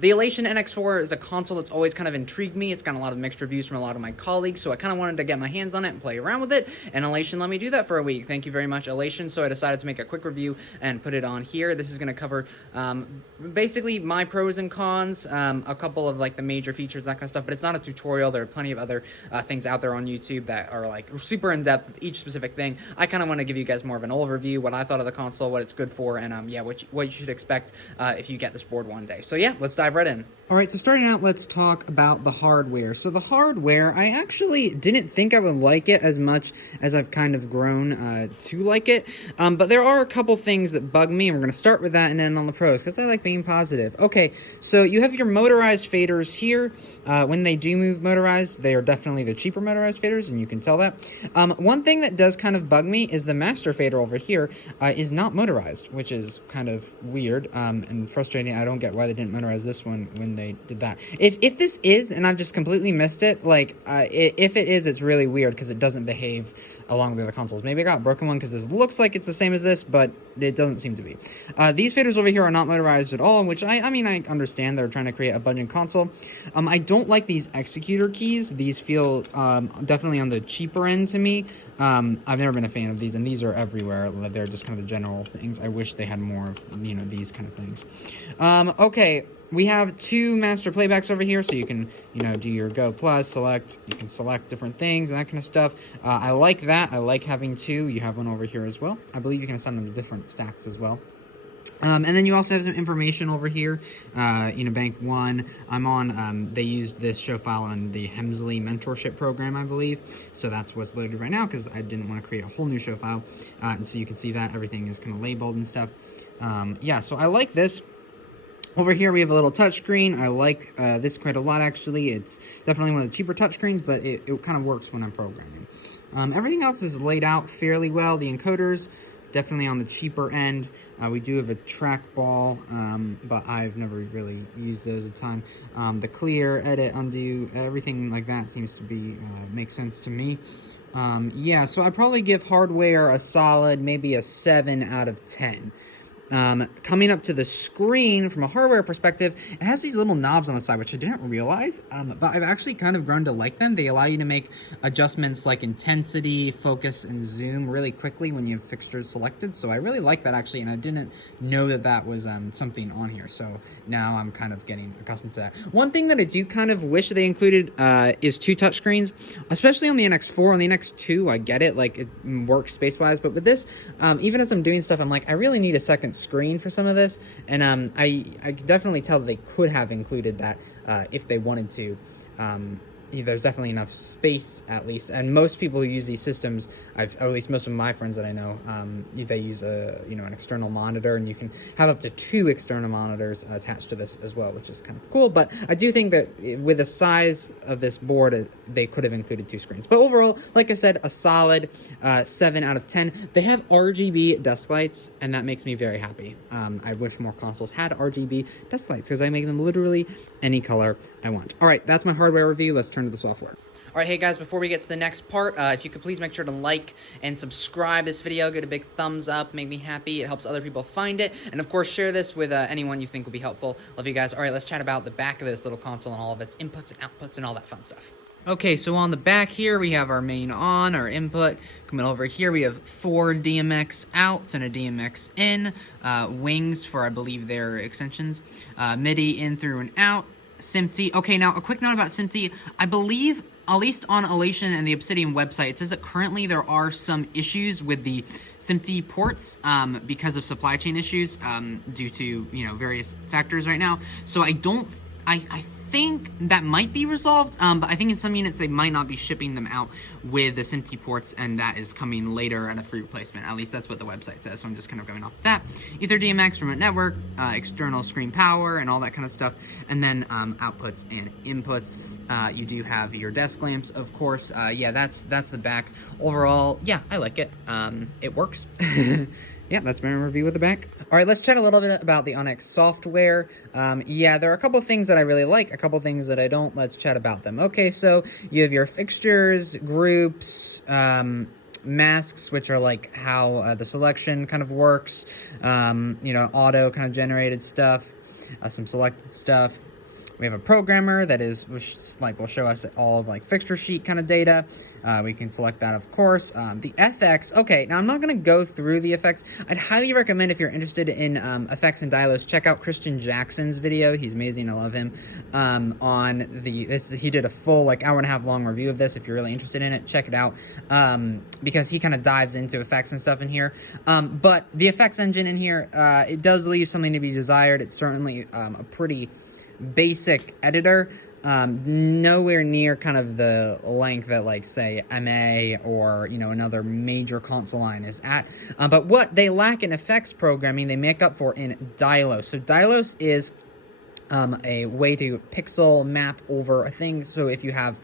The Elation NX4 is a console that's always kind of intrigued me. It's gotten a lot of mixed reviews from a lot of my colleagues, so I kind of wanted to get my hands on it and play around with it, and Elation let me do that for a week. Thank you very much, Elation. So I decided to make a quick review and put it on here. This is going to cover basically my pros and cons, a couple of like the major features, that kind of stuff, but it's not a tutorial. There are plenty of other things out there on YouTube that are like super in-depth with each specific thing. I kind of want to give you guys more of an overview, what I thought of the console, what it's good for, and yeah, what you should expect if you get this board one day. So yeah, let's dive right in. Alright, so starting out, let's talk about the hardware. So the hardware, I actually didn't think I would like it as much as I've kind of grown to like it. But there are a couple things that bug me, and we're going to start with that and end on the pros, because I like being positive. Okay, so you have your motorized faders here. When they do move motorized, they are definitely the cheaper motorized faders, and you can tell that. One thing that does kind of bug me is the master fader over here is not motorized, which is kind of weird and frustrating. I don't get why they didn't motorize this one when they did that. If this is, and I've just completely missed it, like, if it is, it's really weird because it doesn't behave along with the other consoles. Maybe I got a broken one because this looks like it's the same as this, but it doesn't seem to be. These faders over here are not motorized at all, which I mean, I understand they're trying to create a budget console. I don't like these executor keys. These feel definitely on the cheaper end to me. I've never been a fan of these, and these are everywhere. They're just kind of the general things. I wish they had more of, you know, these kind of things. Okay, we have two master playbacks over here, so you can, you know, do your Go Plus, select, you can select different things and that kind of stuff. I like that. I like having two. You have one over here as well. I believe you can assign them to different stacks as well. And then you also have some information over here. You know, Bank 1, I'm on, they used this show file on the Hemsley mentorship program, I believe. So that's what's loaded right now, because I didn't want to create a whole new show file. And so you can see that everything is kind of labeled and stuff. Yeah, so I like this. Over here, we have a little touchscreen. I like this quite a lot, actually. It's definitely one of the cheaper touchscreens, but it kind of works when I'm programming. Everything else is laid out fairly well. The encoders, definitely on the cheaper end. We do have a trackball, but I've never really used those a ton. The clear, edit, undo, everything like that seems to be make sense to me. Yeah, so I'd probably give hardware a solid, maybe a 7 out of 10. Coming up to the screen from a hardware perspective, it has these little knobs on the side, which I didn't realize, but I've actually kind of grown to like them. They allow you to make adjustments like intensity, focus, and zoom really quickly when you have fixtures selected, so I really like that, actually, and I didn't know that that was something on here, so now I'm kind of getting accustomed to that. One thing that I do kind of wish they included is two touchscreens, especially on the NX4. On the NX2, I get it, like, it works space-wise, but with this, even as I'm doing stuff, I'm like, I really need a second screen for some of this, and I can definitely tell that they could have included that if they wanted to. There's definitely enough space, at least, and most people who use these systems, or at least most of my friends that I know, they use an external monitor, and you can have up to 2 external monitors attached to this as well, which is kind of cool. But I do think that with the size of this board, they could have included 2 screens. But overall, like I said, a solid 7 out of 10. They have RGB desk lights, and that makes me very happy. I wish more consoles had RGB desk lights, because I make them literally any color I want. All right, that's my hardware review. Let's turn to the software. All right, hey guys, before we get to the next part, if you could please make sure to like and subscribe this video, give it a big thumbs up, make me happy. It helps other people find it. And of course, share this with anyone you think will be helpful. Love you guys. All right, let's chat about the back of this little console and all of its inputs and outputs and all that fun stuff. Okay, so on the back here, we have our main on, our input. Coming over here, we have 4 DMX outs and a DMX in. Wings for, I believe, their extensions. MIDI in, through, and out. SMPTE. Okay, now a quick note about SMPTE. I believe, at least on Elation and the Obsidian website, it says that currently there are some issues with the SMPTE ports because of supply chain issues due to, you know, various factors right now. So I think that might be resolved, but I think in some units they might not be shipping them out with the SMPTE ports, and that is coming later at a free replacement. At least that's what the website says, so I'm just kind of going off that. Ether DMX, remote network, external screen power, and all that kind of stuff, and then outputs and inputs. You do have your desk lamps, of course. Yeah, that's the back. Overall, yeah, I like it. It works. Yeah, that's my review of the back. All right, let's chat a little bit about the Onyx software. Yeah, there are a couple things that I really like, a couple things that I don't. Let's chat about them. Okay, so you have your fixtures, groups, masks, which are like how the selection kind of works, you know, auto kind of generated stuff, some selected stuff. We have a programmer that will show us all of like fixture sheet kind of data. We can select that, of course. The FX, okay, now I'm not going to go through the effects. I'd highly recommend, if you're interested in effects and Dylos, check out Christian Jackson's video. He's amazing, I love him. He did a full like hour-and-a-half long review of this. If you're really interested in it, check it out, because he kind of dives into effects and stuff in here. But the effects engine in here, it does leave something to be desired. It's certainly a pretty basic editor, nowhere near kind of the length that, like, say, MA or, you know, another major console line is at. But what they lack in effects programming, they make up for in Dylos. So Dylos is a way to pixel map over a thing. So if you have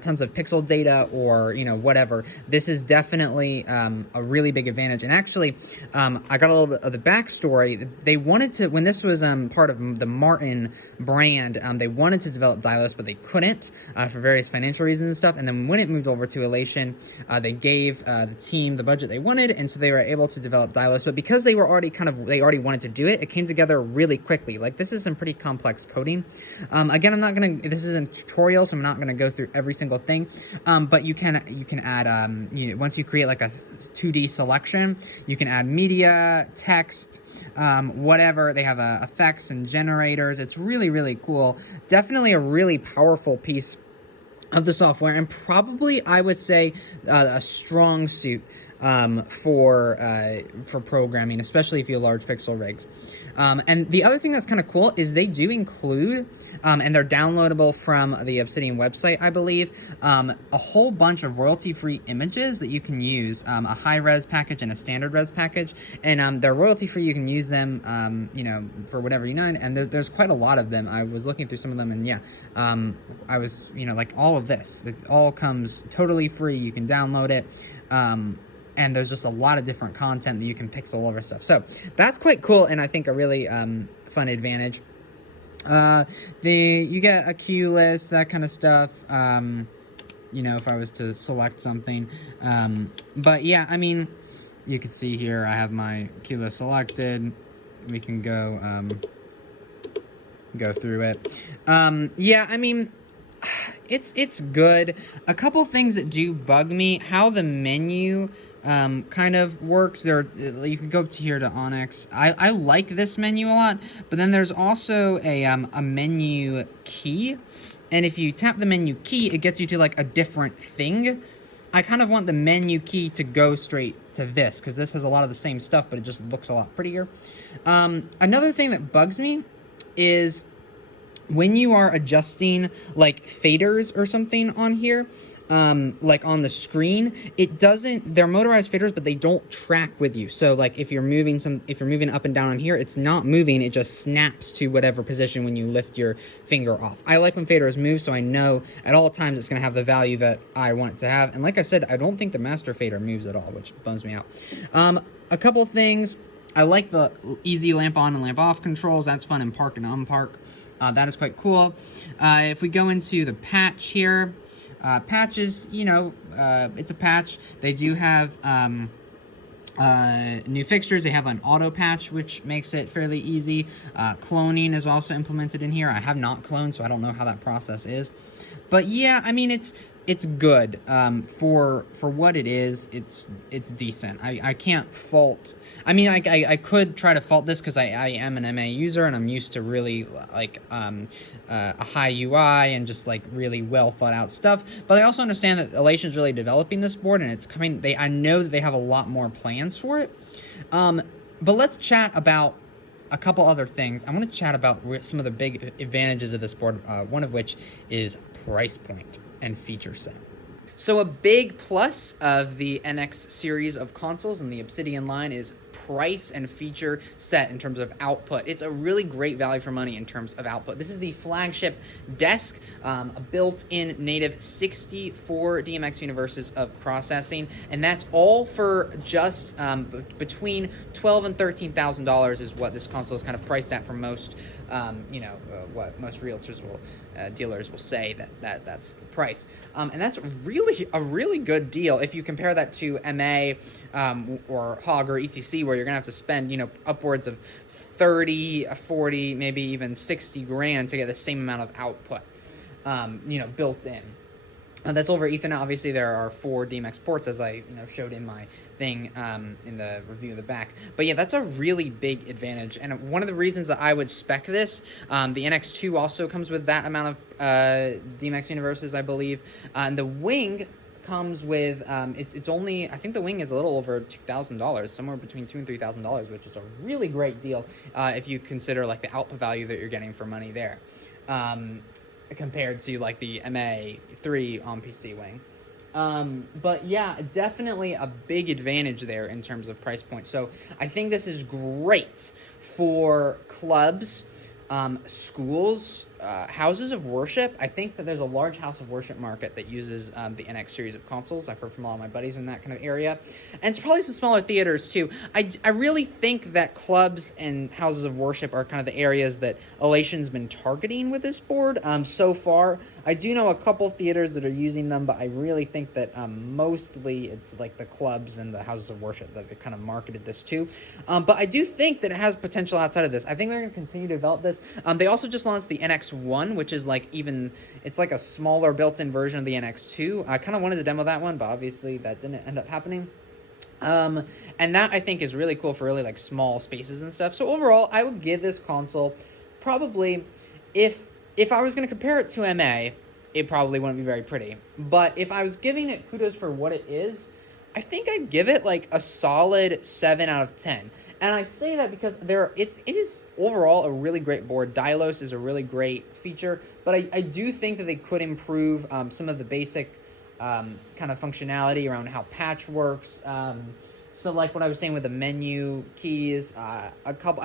tons of pixel data or, you know, whatever, this is definitely a really big advantage. And actually, I got a little bit of the backstory. They wanted to, when this was part of the Martin brand, they wanted to develop Dylos, but they couldn't for various financial reasons and stuff. And then when it moved over to Elation, they gave the team the budget they wanted, and so they were able to develop Dylos. But because they were already they already wanted to do it, it came together really quickly. Like, this is some pretty complex coding. Again, this is a tutorial, so I'm not gonna go through every single thing. But you can add, once you create like a 2D selection, you can add media, text, whatever. They have effects and generators. It's really, really cool. Definitely a really powerful piece of the software, and probably, I would say, a strong suit for programming, especially if you have large pixel rigs. And the other thing that's kind of cool is they do include, and they're downloadable from the Obsidian website, I believe, a whole bunch of royalty-free images that you can use, a high-res package and a standard res package, and they're royalty-free. You can use them, for whatever you need, and there's quite a lot of them. I was looking through some of them, and yeah, I was, like all of this, it all comes totally free. You can download it. And there's just a lot of different content that you can pixel over stuff. So that's quite cool, and I think a really fun advantage. You get a queue list, that kind of stuff, if I was to select something. But yeah, I mean, you can see here I have my queue list selected. We can go through it. Yeah, I mean, it's good. A couple things that do bug me, how the menu kind of works. You can go up to here to Onyx. I like this menu a lot, but then there's also a menu key, and if you tap the menu key, it gets you to like a different thing. I kind of want the menu key to go straight to this, because this has a lot of the same stuff, but it just looks a lot prettier. Another thing that bugs me is when you are adjusting like faders or something on here, like on the screen, they're motorized faders, but they don't track with you. So like if you're moving up and down on here, it's not moving, it just snaps to whatever position when you lift your finger off. I like when faders move, so I know at all times it's going to have the value that I want it to have. And like I said, I don't think the master fader moves at all, which bums me out. A couple things. I like the easy lamp on and lamp off controls. That's fun in park and unpark. That is quite cool. If we go into the patch here, patches, it's a patch. They do have new fixtures. They have an auto patch, which makes it fairly easy. Cloning is also implemented in here. I have not cloned, so I don't know how that process is. But yeah, I mean, it's good. For what it is, it's decent. I can't fault. I mean, I could try to fault this because I am an MA user and I'm used to really like a high UI and just like really well thought out stuff. But I also understand that Elation is really developing this board, and it's coming. I know that they have a lot more plans for it. But let's chat about a couple other things. I want to chat about some of the big advantages of this board. One of which is price point and feature set. So a big plus of the NX series of consoles in the Obsidian line is price and feature set in terms of output. It's a really great value for money in terms of output. This is the flagship desk, a built-in native 64 DMX universes of processing, and that's all for just between $12,000 and $13,000 is what this console is kind of priced at for most what most realtors will, dealers will say that's the price. And that's really a really good deal if you compare that to MA or HOG or ETC, where you're gonna have to spend, upwards of 30, 40, maybe even 60 grand to get the same amount of output, built in. That's over Ethernet. Obviously, there are 4 DMX ports, as I showed in my thing in the review of the back. But yeah, that's a really big advantage. And one of the reasons that I would spec this, the NX2 also comes with that amount of DMX universes, I believe. And the wing comes with it's only, I think the wing is a little over $2,000, somewhere between $2,000 and $3,000, which is a really great deal if you consider like the output value that you're getting for money there. Compared to like the MA3 on PC wing. But yeah, definitely a big advantage there in terms of price point. So I think this is great for clubs, schools, houses of worship. I think that there's a large house of worship market that uses the NX series of consoles. I've heard from a lot of my buddies in that kind of area. And it's probably some smaller theaters too. I really think that clubs and houses of worship are kind of the areas that Elation's been targeting with this board so far. I do know a couple theaters that are using them, but I really think that mostly it's like the clubs and the houses of worship that they kind of marketed this to. But I do think that it has potential outside of this. I think they're going to continue to develop this. They also just launched the NX1, which is like it's like a smaller built-in version of the NX2. I kind of wanted to demo that one, but obviously that didn't end up happening. And that I think is really cool for really like small spaces and stuff. So overall, I would give this console probably, if I was going to compare it to MA, it probably wouldn't be very pretty. But if I was giving it kudos for what it is, I think I'd give it like a solid 7 out of 10. And I say that because it is overall a really great board. Dylos is a really great feature, but I do think that they could improve some of the basic kind of functionality around how patch works. So like what I was saying with the menu keys, I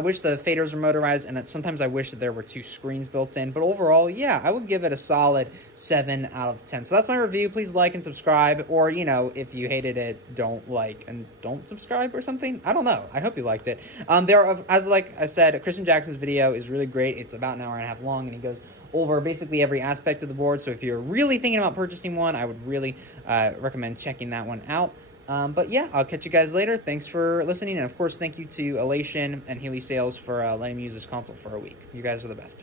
wish the faders were motorized, and sometimes I wish that there were 2 screens built in. But overall, yeah, I would give it a solid 7 out of 10. So that's my review. Please like and subscribe, or if you hated it, don't like and don't subscribe or something. I don't know. I hope you liked it. As like I said, Christian Jackson's video is really great. It's about an hour and a half long, and he goes over basically every aspect of the board. So if you're really thinking about purchasing one, I would really recommend checking that one out. But yeah, I'll catch you guys later. Thanks for listening. And of course, thank you to Elation and Healy Sales for letting me use this console for a week. You guys are the best.